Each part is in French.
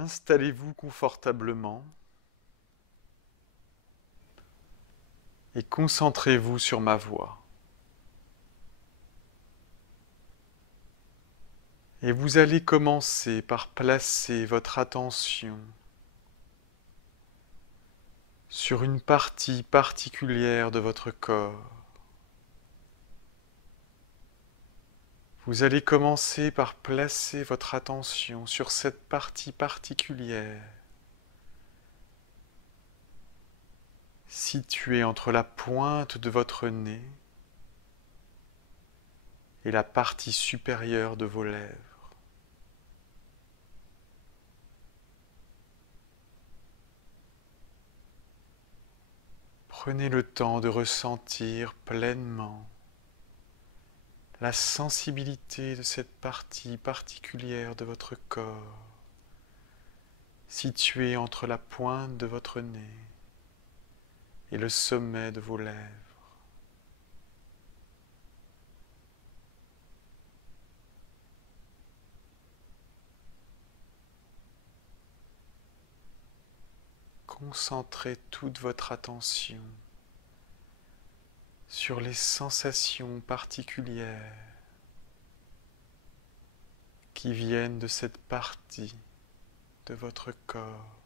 Installez-vous confortablement et concentrez-vous sur ma voix. Et vous allez commencer par placer votre attention sur une partie particulière de votre corps. Vous allez commencer par placer votre attention sur cette partie particulière, située entre la pointe de votre nez et la partie supérieure de vos lèvres. Prenez le temps de ressentir pleinement la sensibilité de cette partie particulière de votre corps, située entre la pointe de votre nez et le sommet de vos lèvres. Concentrez toute votre attention sur les sensations particulières qui viennent de cette partie de votre corps.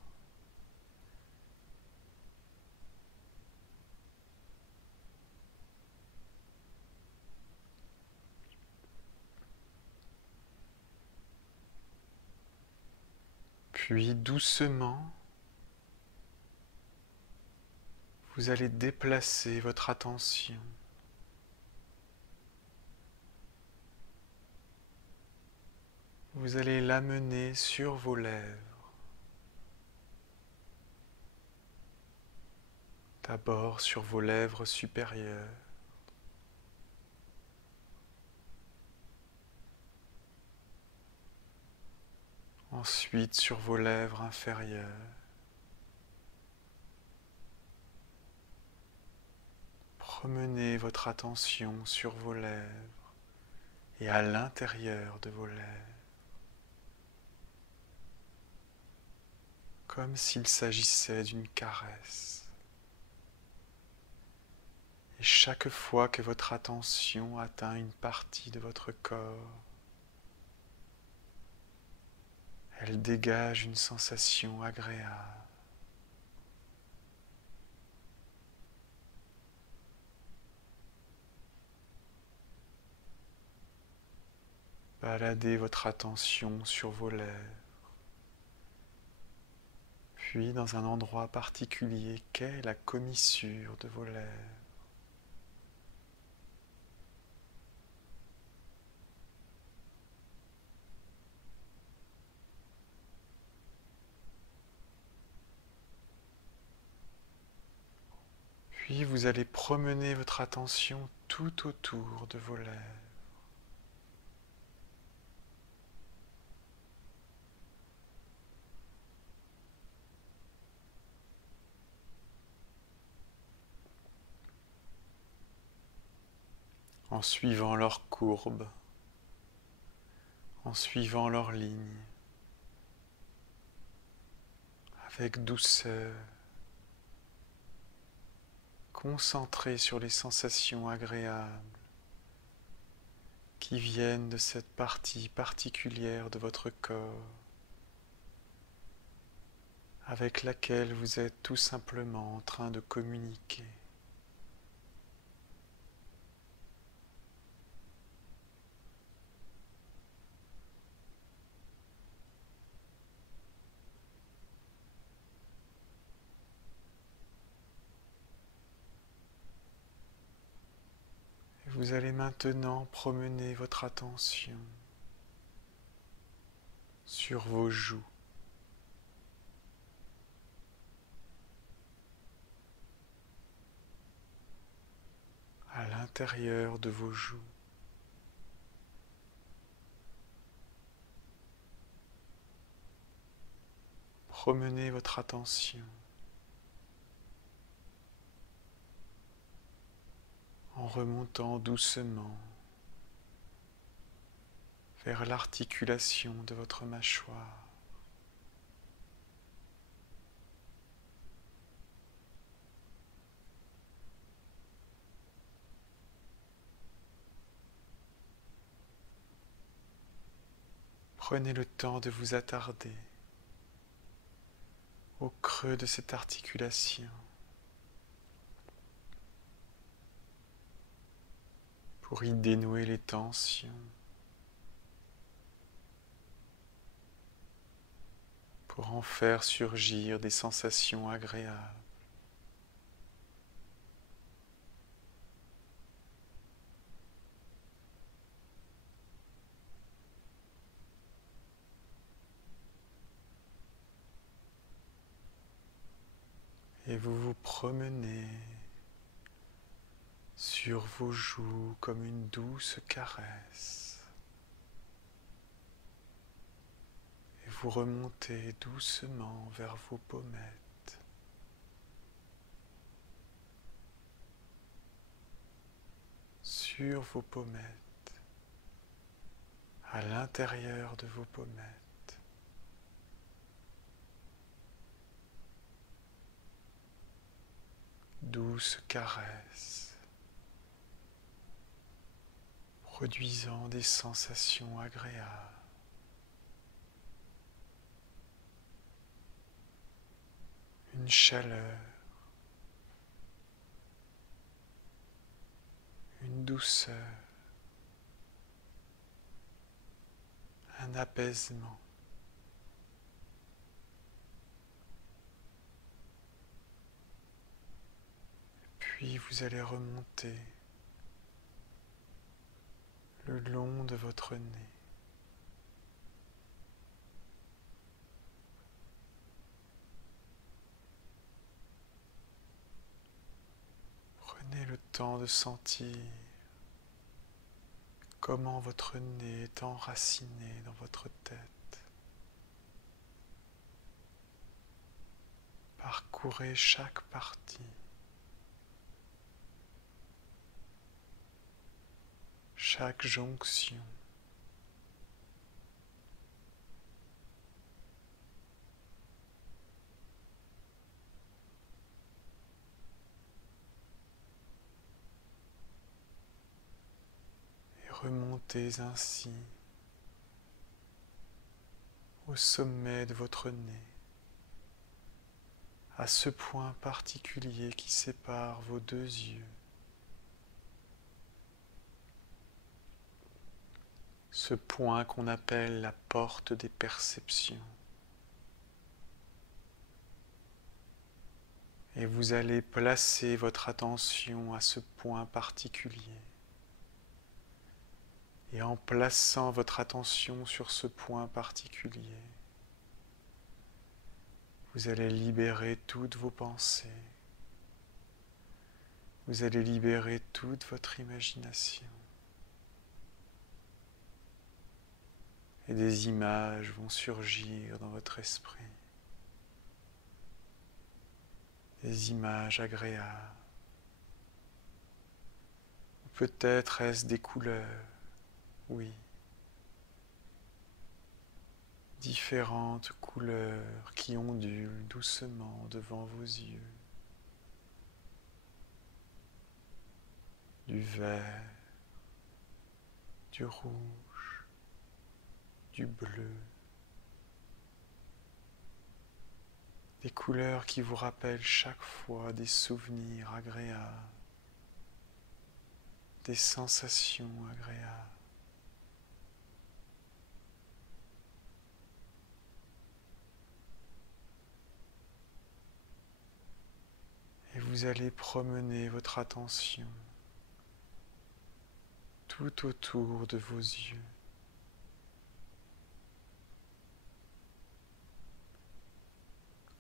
Puis doucement, vous allez déplacer votre attention vous allez l'amener sur vos lèvres. D'abord sur vos lèvres supérieures, ensuite sur vos lèvres inférieures, promenez votre attention sur vos lèvres et à l'intérieur de vos lèvres, comme s'il s'agissait d'une caresse. Et chaque fois que votre attention atteint une partie de votre corps, elle dégage une sensation agréable. Baladez votre attention sur vos lèvres, puis dans un endroit particulier qu'est la commissure de vos lèvres. Puis vous allez promener votre attention tout autour de vos lèvres. En suivant leurs courbes, en suivant leurs lignes, avec douceur, concentré sur les sensations agréables qui viennent de cette partie particulière de votre corps avec laquelle vous êtes tout simplement en train de communiquer. Vous allez maintenant promener votre attention sur vos joues, à l'intérieur de vos joues. Promenez votre attention en remontant doucement vers l'articulation de votre mâchoire, Prenez le temps de vous attarder au creux de cette articulation pour y dénouer les tensions, pour en faire surgir des sensations agréables. Et vous vous promenez sur vos joues comme une douce caresse. Et vous remontez doucement vers vos pommettes. Sur vos pommettes, à l'intérieur de vos pommettes. Douce caresse, produisant des sensations agréables. Une chaleur, une douceur, un apaisement. Puis vous allez remonter le long de votre nez. Prenez le temps de sentir comment votre nez est enraciné dans votre tête. Parcourez chaque partie, chaque jonction. Et remontez ainsi au sommet de votre nez, à ce point particulier qui sépare vos deux yeux. Ce point qu'on appelle la porte des perceptions. Et vous allez placer votre attention à ce point particulier. Et en plaçant votre attention sur ce point particulier, vous allez libérer toutes vos pensées. Vous allez libérer toute votre imagination. Et des images vont surgir dans votre esprit. Des images agréables. Ou peut-être est-ce des couleurs, oui. Différentes couleurs qui ondulent doucement devant vos yeux. Du vert, du rouge, du bleu. Des couleurs qui vous rappellent chaque fois des souvenirs agréables, des sensations agréables. Et vous allez promener votre attention tout autour de vos yeux.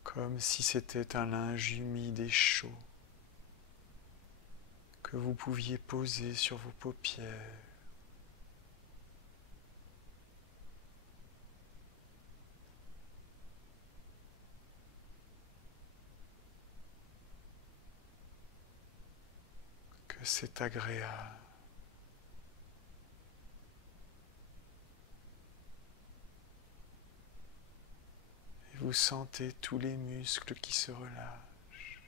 Comme si c'était un linge humide et chaud que vous pouviez poser sur vos paupières. Que c'est agréable. Et vous sentez tous les muscles qui se relâchent.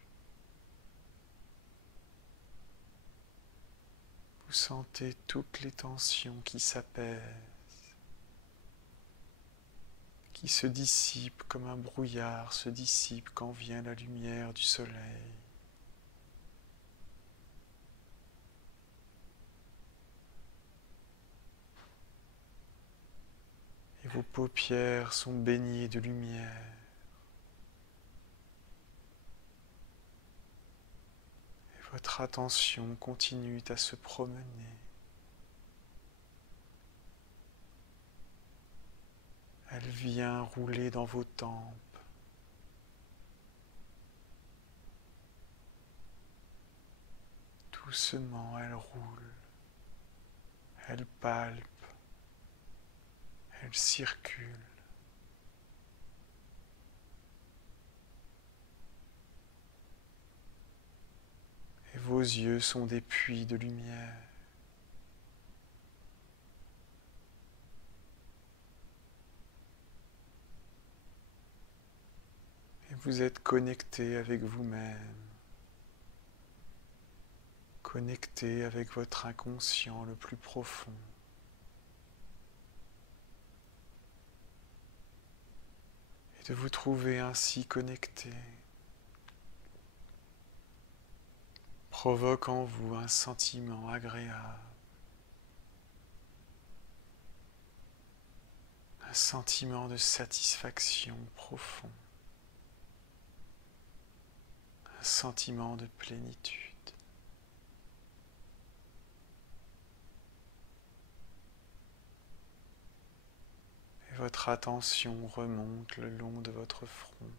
Vous sentez toutes les tensions qui s'apaisent. qui se dissipe comme un brouillard se dissipe quand vient la lumière du soleil. Et vos paupières sont baignées de lumière. Et votre attention continue à se promener. Elle vient rouler dans vos tempes. Doucement, elle roule. Elle palpe. Elle circule. Et vos yeux sont des puits de lumière. Et vous êtes connecté avec vous-même. Connecté avec votre inconscient le plus profond. Et de vous trouver ainsi connecté provoque en vous un sentiment agréable, un sentiment de satisfaction profond, un sentiment de plénitude. Et votre attention remonte le long de votre front.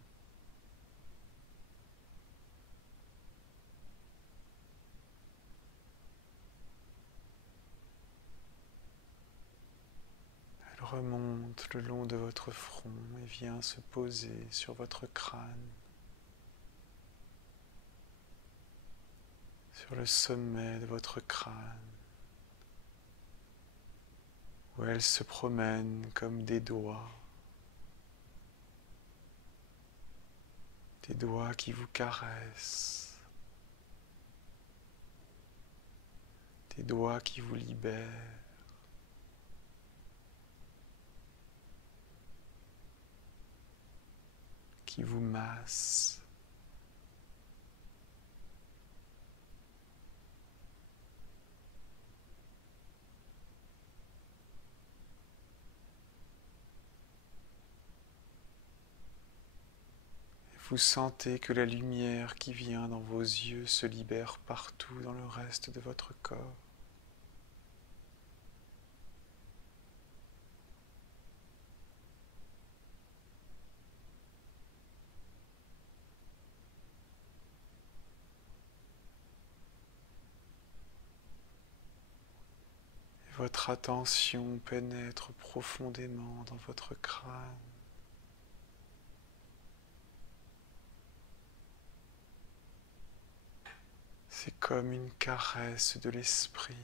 Elle remonte le long de votre front et vient se poser sur votre crâne, sur le sommet de votre crâne, où elle se promène comme des doigts qui vous caressent, des doigts qui vous libèrent, qui vous massent. Vous sentez que la lumière qui vient dans vos yeux se libère partout dans le reste de votre corps. Et votre attention pénètre profondément dans votre crâne. C'est comme une caresse de l'esprit.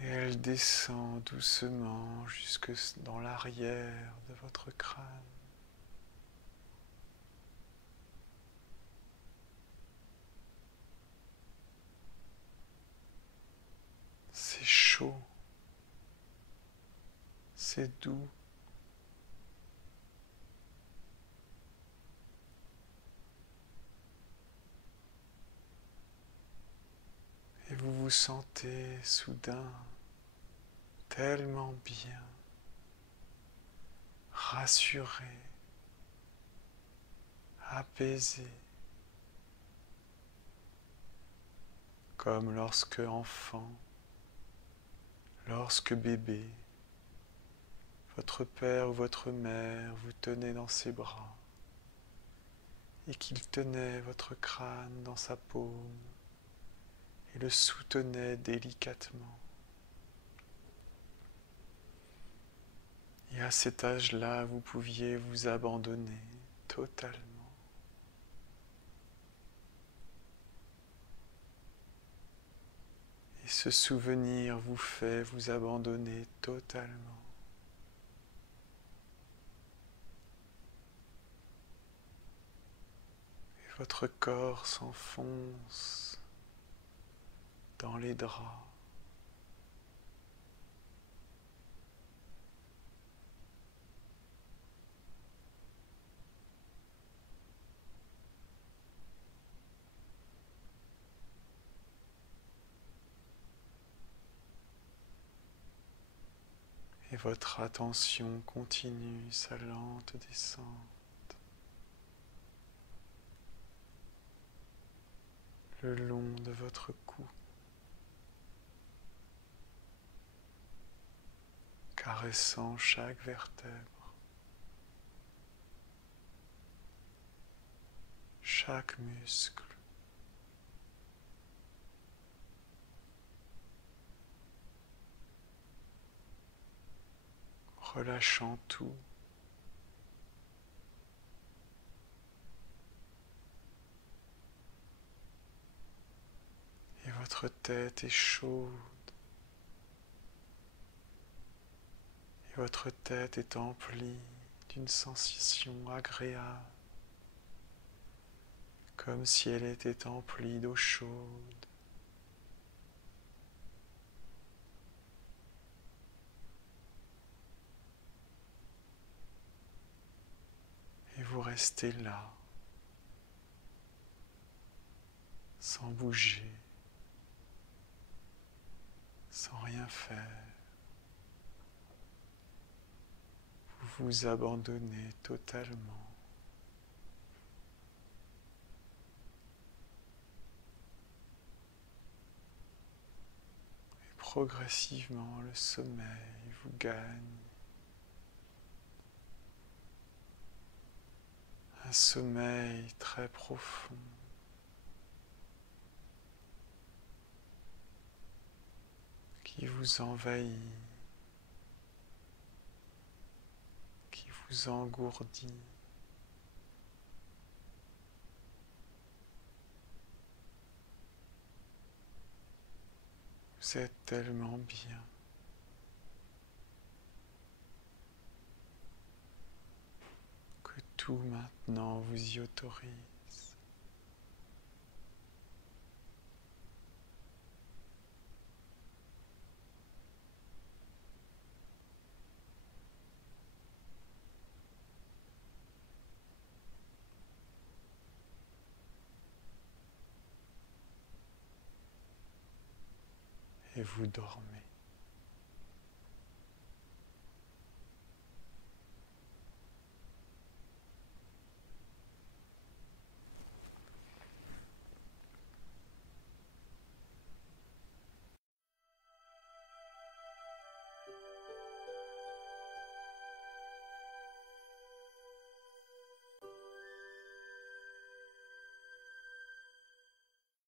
Et elle descend doucement jusque dans l'arrière de votre crâne. C'est chaud, c'est doux. Et vous vous sentez soudain tellement bien, rassuré, apaisé, comme lorsque enfant, lorsque bébé, votre père ou votre mère vous tenait dans ses bras et qu'il tenait votre crâne dans sa paume et le soutenait délicatement. Et à cet âge-là, vous pouviez vous abandonner totalement. Et ce souvenir vous fait vous abandonner totalement. Et votre corps s'enfonce dans les draps. Et votre attention continue sa lente descente le long de votre cou, caressant chaque vertèbre, chaque muscle, relâchant tout. Et votre tête est chaude. Et votre tête est emplie d'une sensation agréable, comme si elle était emplie d'eau chaude. Et vous restez là, sans bouger, sans rien faire. Vous vous abandonnez totalement. Et progressivement, le sommeil vous gagne. Un sommeil très profond. Qui vous envahit, qui vous engourdit. Vous êtes tellement bien. Que tout maintenant vous y autorise. Et vous dormez.